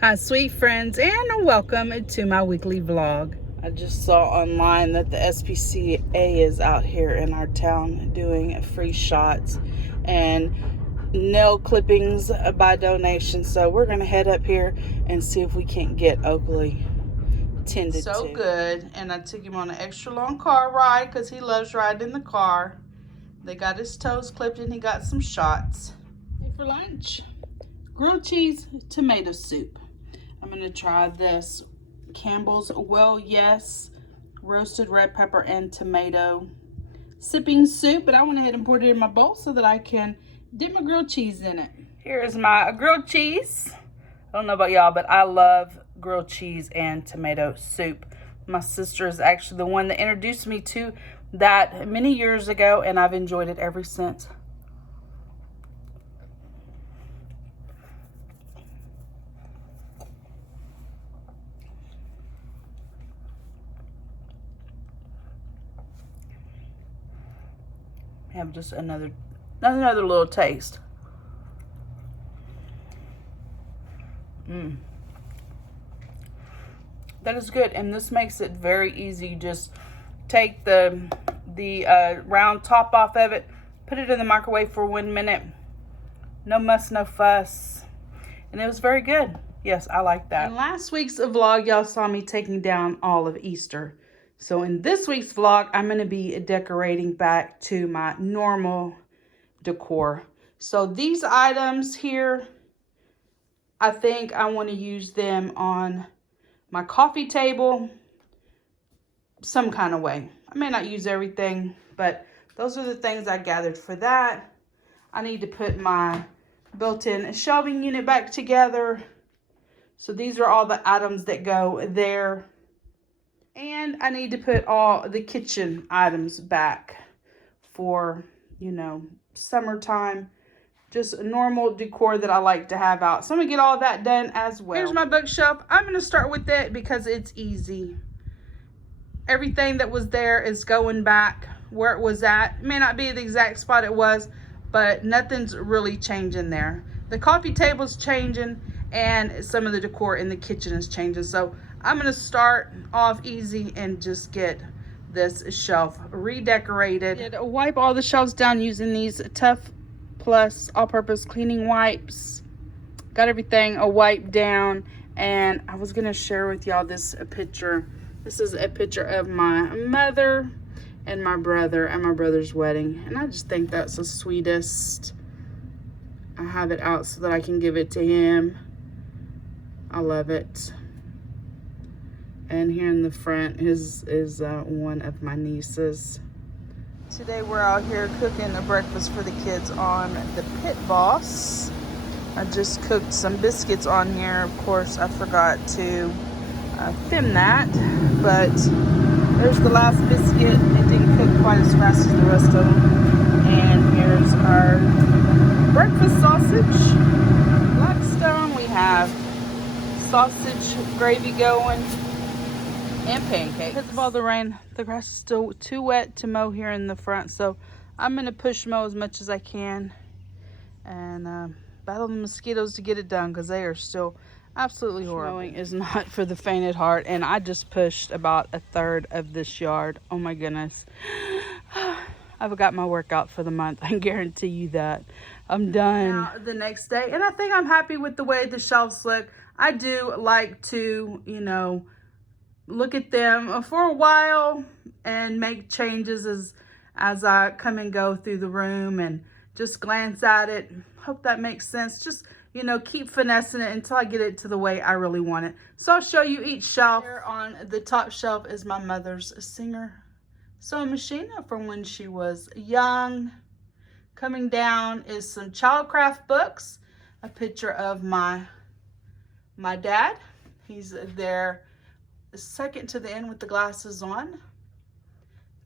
Hi sweet friends, and welcome to my weekly vlog. I just saw online that the SPCA is out here in our town doing free shots and nail clippings by donation. So we're gonna head up here and see if we can't get Oakley tended to. So good, and I took him on an extra long car ride because he loves riding in the car. They got his toes clipped and he got some shots. For lunch, grilled cheese tomato soup. I'm going to try this Campbell's Well Yes roasted red pepper and tomato sipping soup, but I went ahead and poured it in my bowl so that I can dip my grilled cheese in it. Here is my grilled cheese. I don't know about y'all, but I love grilled cheese and tomato soup. My sister is actually the one that introduced me to that many years ago, and I've enjoyed it ever since. Have just another little taste. That is good, and this makes it very easy. Just take the round top off of it, put it in the microwave for 1 minute. No muss, no fuss, and it was very good. Yes, I like that. In last week's vlog, y'all saw me taking down all of Easter. So in this week's vlog, I'm going to be decorating back to my normal decor. So these items here, I think I want to use them on my coffee table some kind of way. I may not use everything, but those are the things I gathered for that. I need to put my built-in shelving unit back together. So these are all the items that go there. And I need to put all the kitchen items back for, you know, summertime. Just normal decor that I like to have out. So I'm going to get all that done as well. Here's my bookshelf. I'm going to start with it because it's easy. Everything that was there is going back where it was at. It may not be the exact spot it was, but nothing's really changing there. The coffee table's changing, and some of the decor in the kitchen is changing. So I'm going to start off easy and just get this shelf redecorated. Wipe all the shelves down using these Tough Plus all-purpose cleaning wipes. Got everything wiped down, and I was going to share with y'all this picture. This is a picture of my mother and my brother at my brother's wedding, and I just think that's the sweetest. I have it out so that I can give it to him. I love it. And here in the front is one of my nieces. Today we're out here cooking a breakfast for the kids on the Pit Boss. I just cooked some biscuits on here. Of course, I forgot to film that, but there's the last biscuit. It didn't cook quite as fast as the rest of them. And here's our breakfast sausage. Blackstone, we have sausage gravy going and pancakes. Because of all the rain, the grass is still too wet to mow here in the front, so I'm going to push mow as much as I can and battle the mosquitoes to get it done because they are still absolutely horrible. Mowing is not for the faint at heart, and I just pushed about a third of this yard. Oh my goodness. I've got my workout for the month. I guarantee you that. I'm done. Now, the next day, and I think I'm happy with the way the shelves look. I do like to, you know, look at them for a while and make changes as I come and go through the room and just glance at it. Hope that makes sense. Just, you know, keep finessing it until I get it to the way I really want it. So I'll show you each shelf. Here on the top shelf is my mother's Singer sewing machine from when she was young. Coming down is some childcraft books. A picture of my dad. He's there second to the end with the glasses on.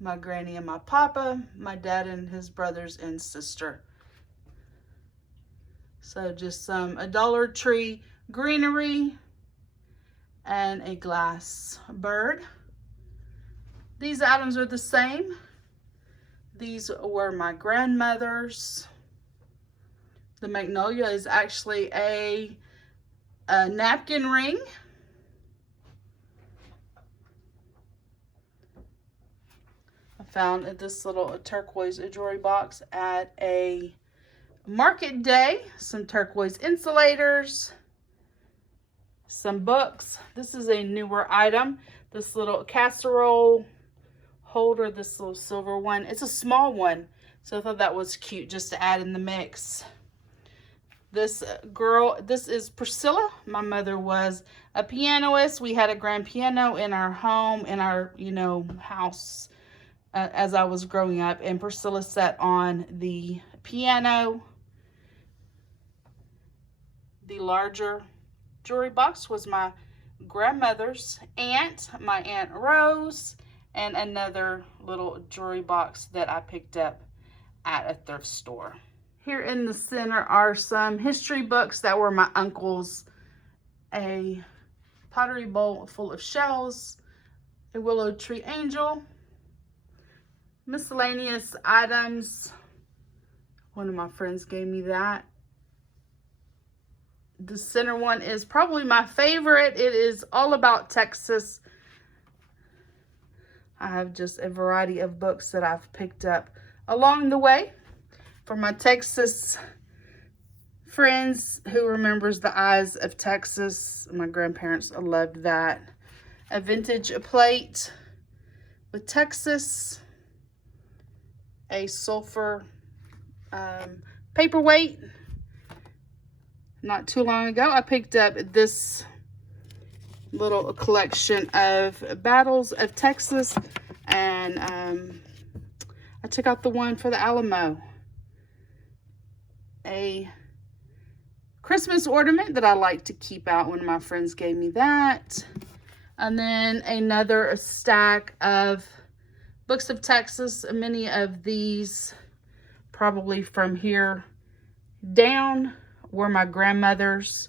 My granny and my papa, my dad and his brothers and sister. So just some a Dollar Tree greenery and a glass bird. These items are the same. These were my grandmother's. The magnolia is actually a a napkin ring. I found this little turquoise jewelry box at a market day. Some turquoise insulators, some books. This is a newer item. This little casserole holder, this little silver one. It's a small one, so I thought that was cute just to add in the mix. This girl, this is Priscilla. My mother was a pianist. We had a grand piano in our home, in our, house as I was growing up. And Priscilla sat on the piano. The larger jewelry box was my grandmother's aunt, my Aunt Rose, and another little jewelry box that I picked up at a thrift store. Here in the center are some history books that were my uncle's. A pottery bowl full of shells, a willow tree angel, miscellaneous items. One of my friends gave me that. The center one is probably my favorite. It is all about Texas. I have just a variety of books that I've picked up along the way. For my Texas friends, who remembers the Eyes of Texas? My grandparents loved that. A vintage plate with Texas. A sulfur paperweight. Not too long ago, I picked up this little collection of battles of Texas, and I took out the one for the Alamo. A Christmas ornament that I like to keep out. One of my friends gave me that. And then another stack of books of Texas. Many of these probably from here down were my grandmother's.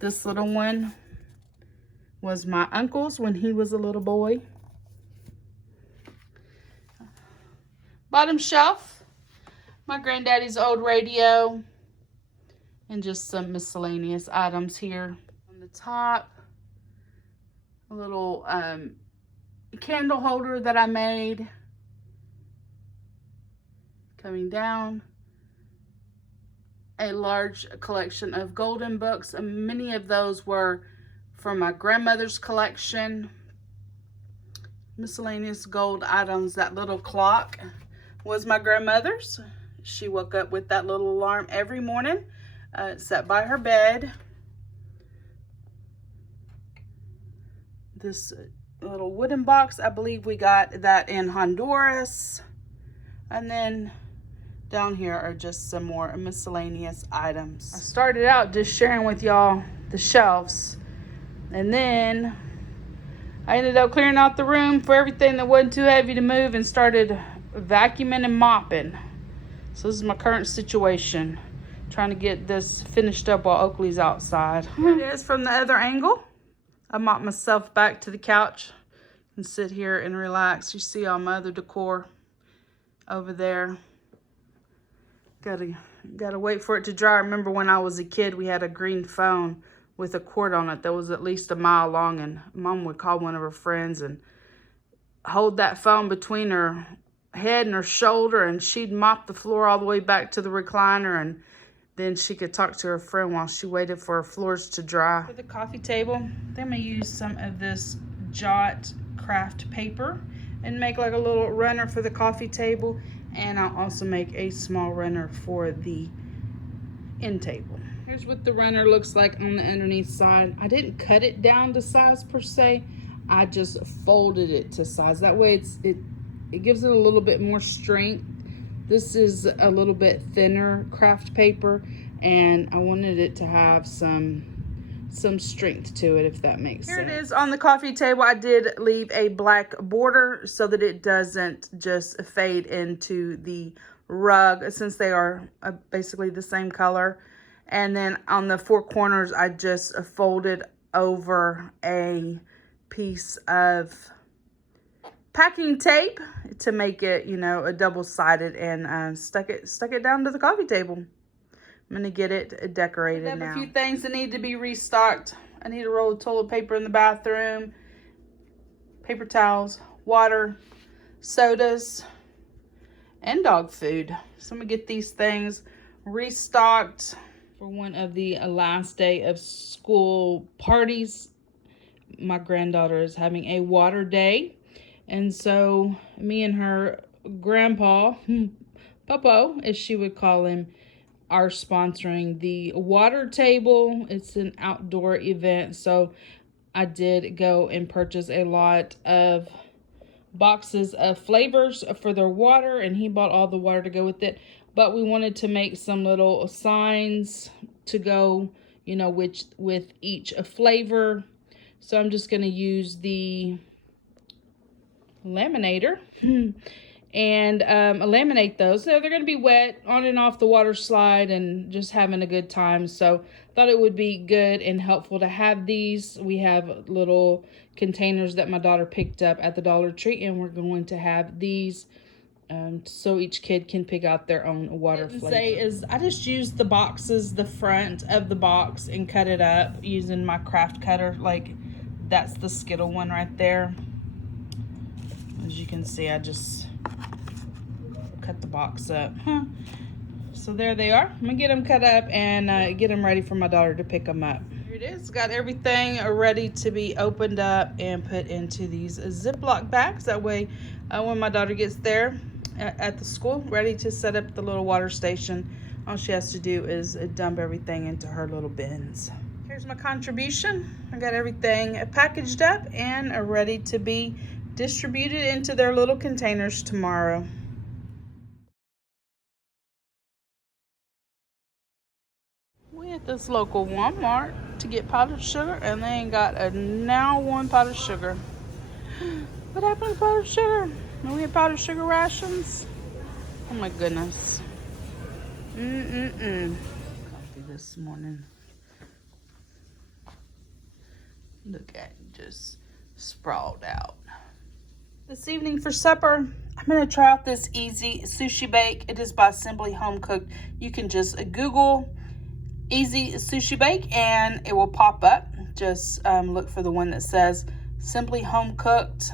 This little one was my uncle's when he was a little boy. Bottom shelf, my granddaddy's old radio, and just some miscellaneous items here. On the top, a little candle holder that I made. Coming down, a large collection of golden books, and many of those were from my grandmother's collection. Miscellaneous gold items. That little clock was my grandmother's. She woke up with that little alarm every morning. Sat by her bed. This little wooden box, I believe we got that in Honduras. And then down here are just some more miscellaneous items. I started out just sharing with y'all the shelves, and then I ended up clearing out the room for everything that wasn't too heavy to move and started vacuuming and mopping. So this is my current situation. Trying to get this finished up while Oakley's outside. Here it is from the other angle. I mopped myself back to the couch and sit here and relax. You see all my other decor over there. Gotta wait for it to dry. I remember when I was a kid, we had a green phone with a cord on it that was at least a mile long, and Mom would call one of her friends and hold that phone between her head and her shoulder, and she'd mop the floor all the way back to the recliner, and then she could talk to her friend while she waited for her floors to dry. For the coffee table, I'm gonna use some of this Jot craft paper and make like a little runner for the coffee table, and I'll also make a small runner for the end table. Here's what the runner looks like on the underneath side. I didn't cut it down to size per se. I just folded it to size. That way it gives it a little bit more strength. This is a little bit thinner craft paper, and I wanted it to have some strength to it, if that makes sense. Here it is on the coffee table. I did leave a black border so that it doesn't just fade into the rug, since they are basically the same color. And then on the four corners, I just folded over a piece of packing tape to make it, a double-sided, and stuck it down to the coffee table. I'm gonna get it decorated now. I have a few things that need to be restocked. I need a roll of toilet paper in the bathroom, paper towels, water, sodas, and dog food. So I'm gonna get these things restocked for one of the last day of school parties. My granddaughter is having a water day, and so me and her grandpa, Popo as she would call him, are sponsoring the water table. It's an outdoor event, so I did go and purchase a lot of boxes of flavors for their water, and he bought all the water to go with it. But we wanted to make some little signs to go, you know, with each flavor. So I'm just going to use the laminator and laminate those. So they're going to be wet on and off the water slide and just having a good time. So thought it would be good and helpful to have these. We have little containers that my daughter picked up at the Dollar Tree, and we're going to have these so each kid can pick out their own water flavor. I just used the boxes, the front of the box, and cut it up using my craft cutter. Like, that's the Skittle one right there. As you can see, I just cut the box up. So there they are. I'm gonna get them cut up and get them ready for my daughter to pick them up. Here it is. Got everything ready to be opened up and put into these Ziploc bags. That way, when my daughter gets there at the school, ready to set up the little water station, all she has to do is dump everything into her little bins. Here's my contribution. I got everything packaged up and ready to be distributed into their little containers tomorrow. We at this local Walmart to get powdered sugar, and they ain't got a now one powdered sugar. What happened to powdered sugar? Do we have powdered sugar rations? Oh my goodness. Coffee this morning. Look at it, just sprawled out. This evening for supper, I'm going to try out this easy sushi bake. It is by Simply Home Cooked. You can just Google easy sushi bake and it will pop up. Just look for the one that says Simply Home Cooked.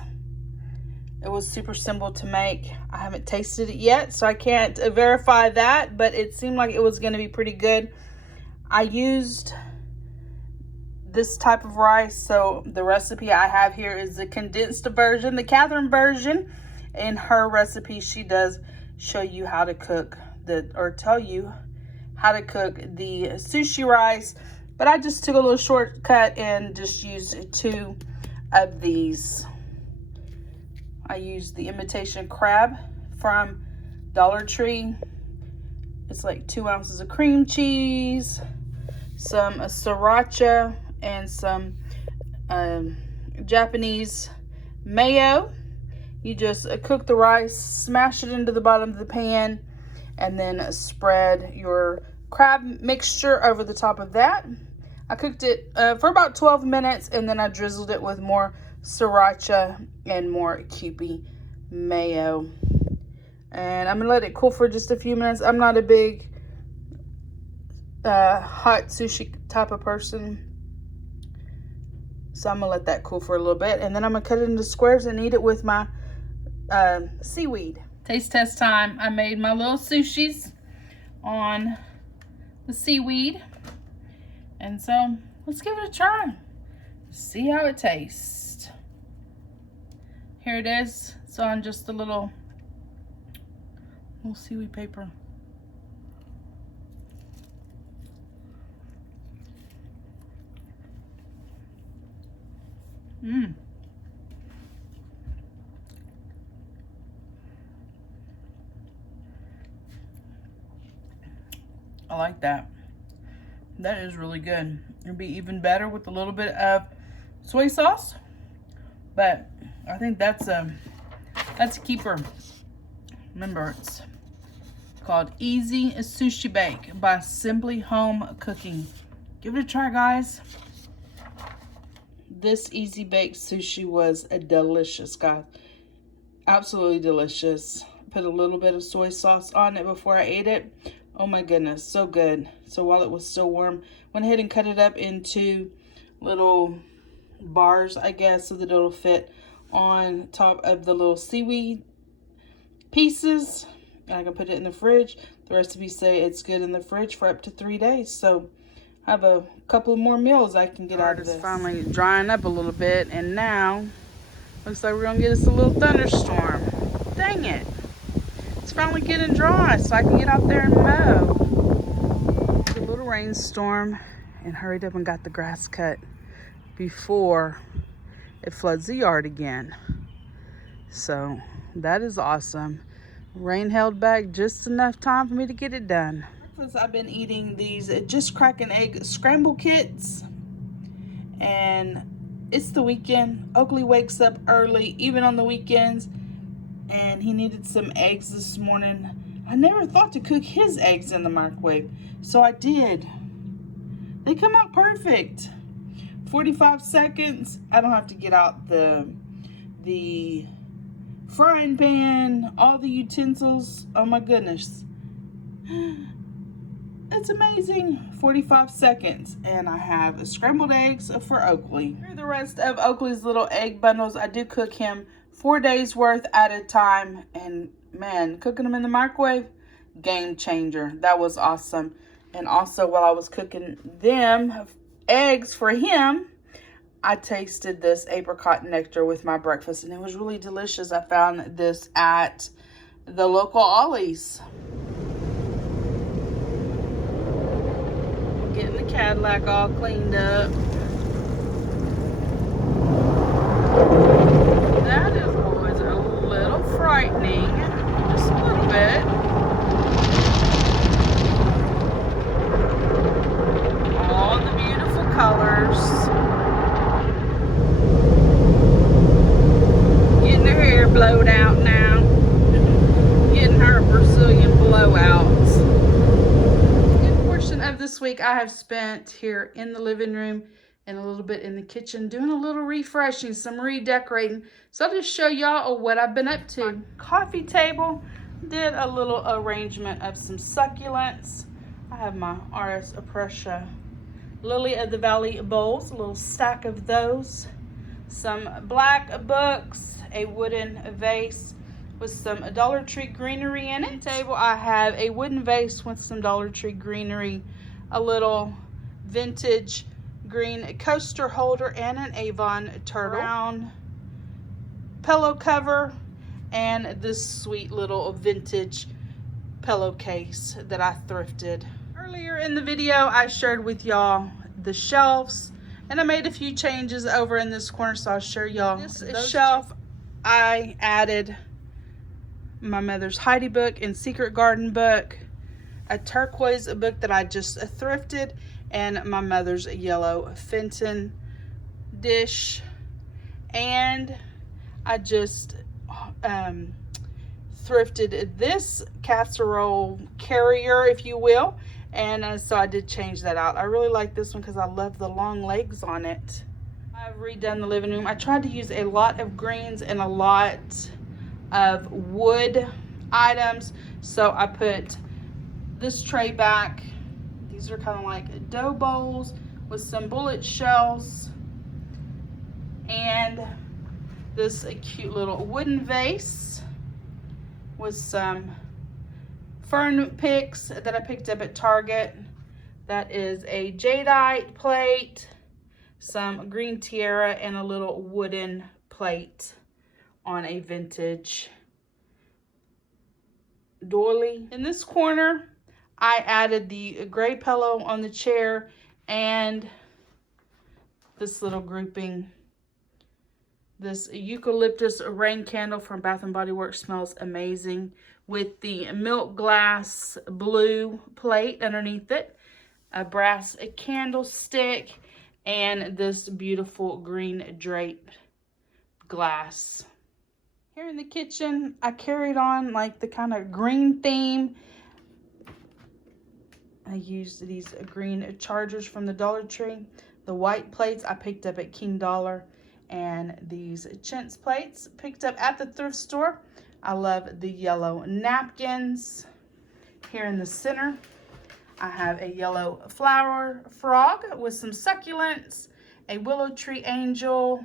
It was super simple to make. I haven't tasted it yet, so I can't verify that, but it seemed like it was going to be pretty good. I used this type of rice, so the recipe I have here is the condensed version, the Catherine version. In her recipe, she does show you how to cook tell you how to cook the sushi rice, but I just took a little shortcut and just used 2 of these. I used the imitation crab from Dollar Tree. It's like 2 ounces of cream cheese, some sriracha, and some Japanese mayo. You just cook the rice, smash it into the bottom of the pan, and then spread your crab mixture over the top of that. I cooked it for about 12 minutes, and then I drizzled it with more sriracha and more Kewpie mayo. And I'm gonna let it cool for just a few minutes. I'm not a big hot sushi type of person, so I'm gonna let that cool for a little bit, and then I'm gonna cut it into squares and eat it with my seaweed. Taste test time. I made my little sushis on the seaweed, and so let's give it a try. See how it tastes. Here it is. It's on just a little seaweed paper. I like that. That is really good. It'd be even better with a little bit of soy sauce, but I think that's a keeper. Remember, it's called Easy Sushi Bake by Simply Home Cooking. Give it a try, guys. This easy baked sushi was delicious, guys. Absolutely delicious. Put a little bit of soy sauce on it before I ate it. Oh my goodness, so good. So while it was still warm, went ahead and cut it up into little bars, I guess, so that it'll fit on top of the little seaweed pieces. And I can put it in the fridge. The recipes say it's good in the fridge for up to 3 days. So I have a couple more meals I can get out of this. It's finally drying up a little bit, and now looks like we're gonna get us a little thunderstorm. Dang it. It's finally getting dry so I can get out there and mow. A little rainstorm, and hurried up and got the grass cut before it floods the yard again. So that is awesome. Rain held back just enough time for me to get it done. Breakfast, I've been eating these just crack an egg scramble kits, and it's the weekend. Oakley wakes up early, even on the weekends, and he needed some eggs this morning. I never thought to cook his eggs in the microwave, so I did. They come out perfect. 45 seconds. I don't have to get out the frying pan, all the utensils. Oh my goodness. It's amazing. 45 seconds, and I have scrambled eggs for Oakley. Here are the rest of Oakley's little egg bundles. I do cook him 4 days worth at a time, and man, cooking them in the microwave, game changer. That was awesome. And also, while I was cooking them eggs for him, I tasted this apricot nectar with my breakfast, and it was really delicious. I found this at the local Ollie's. Getting the Cadillac all cleaned up. That is always a little frightening, just a little bit. All the beautiful colors. Getting her hair blowed out now. Getting her Brazilian blowouts. A good portion of this week I have spent here in the living room and a little bit in the kitchen doing a little refreshing, some redecorating. So I'll just show y'all what I've been up to. My coffee table, did a little arrangement of some succulents. I have my RS Aprecia Lily of the Valley bowls, a little stack of those. Some black books, a wooden vase with some Dollar Tree greenery in it. Table, I have a wooden vase with some Dollar Tree greenery, a little vintage green coaster holder, and an Avon turtle. Brown pillow cover, and this sweet little vintage pillowcase that I thrifted. Earlier in the video, I shared with y'all the shelves, and I made a few changes over in this corner, so I'll share y'all. This shelf, I added my mother's Heidi book and Secret Garden book, a turquoise book that I just thrifted, and my mother's yellow Fenton dish. And I just thrifted this casserole carrier, if you will, and so I did change that out. I really like this one because I love the long legs on it. I've redone the living room. I tried to use a lot of greens and a lot of wood items, so I put this tray back. These are kind of like dough bowls with some bullet shells, and this cute little wooden vase with some fern picks that I picked up at Target. That is a jadeite plate, some green tiara, and a little wooden plate on a vintage doily. In this corner, I added the gray pillow on the chair and this little grouping. This eucalyptus rain candle from Bath & Body Works smells amazing, with the milk glass blue plate underneath it, a brass candlestick, and this beautiful green draped glass. Here in the kitchen, I carried on like the kind of green theme. I used these green chargers from the Dollar Tree. The white plates I picked up at King Dollar, and these chintz plates picked up at the thrift store. I love the yellow napkins. Here in the center, I have a yellow flower frog with some succulents, a willow tree angel,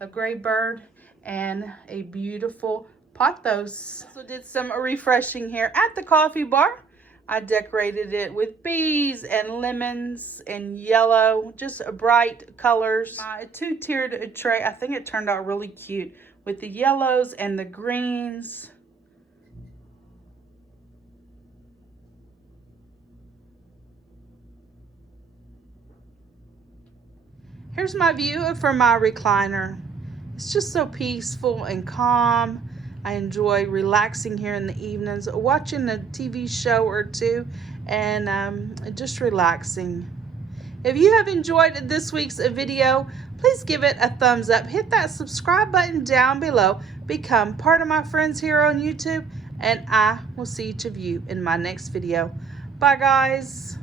a gray bird, and a beautiful pothos. Also did some refreshing here at the coffee bar. I decorated it with bees and lemons and yellow, just bright colors. My two-tiered tray, I think it turned out really cute with the yellows and the greens. Here's my view from my recliner. It's just so peaceful and calm. I enjoy relaxing here in the evenings, watching a TV show or two, and just relaxing. If you have enjoyed this week's video, please give it a thumbs up. Hit that subscribe button down below. Become part of my friends here on YouTube, and I will see each of you in my next video. Bye, guys.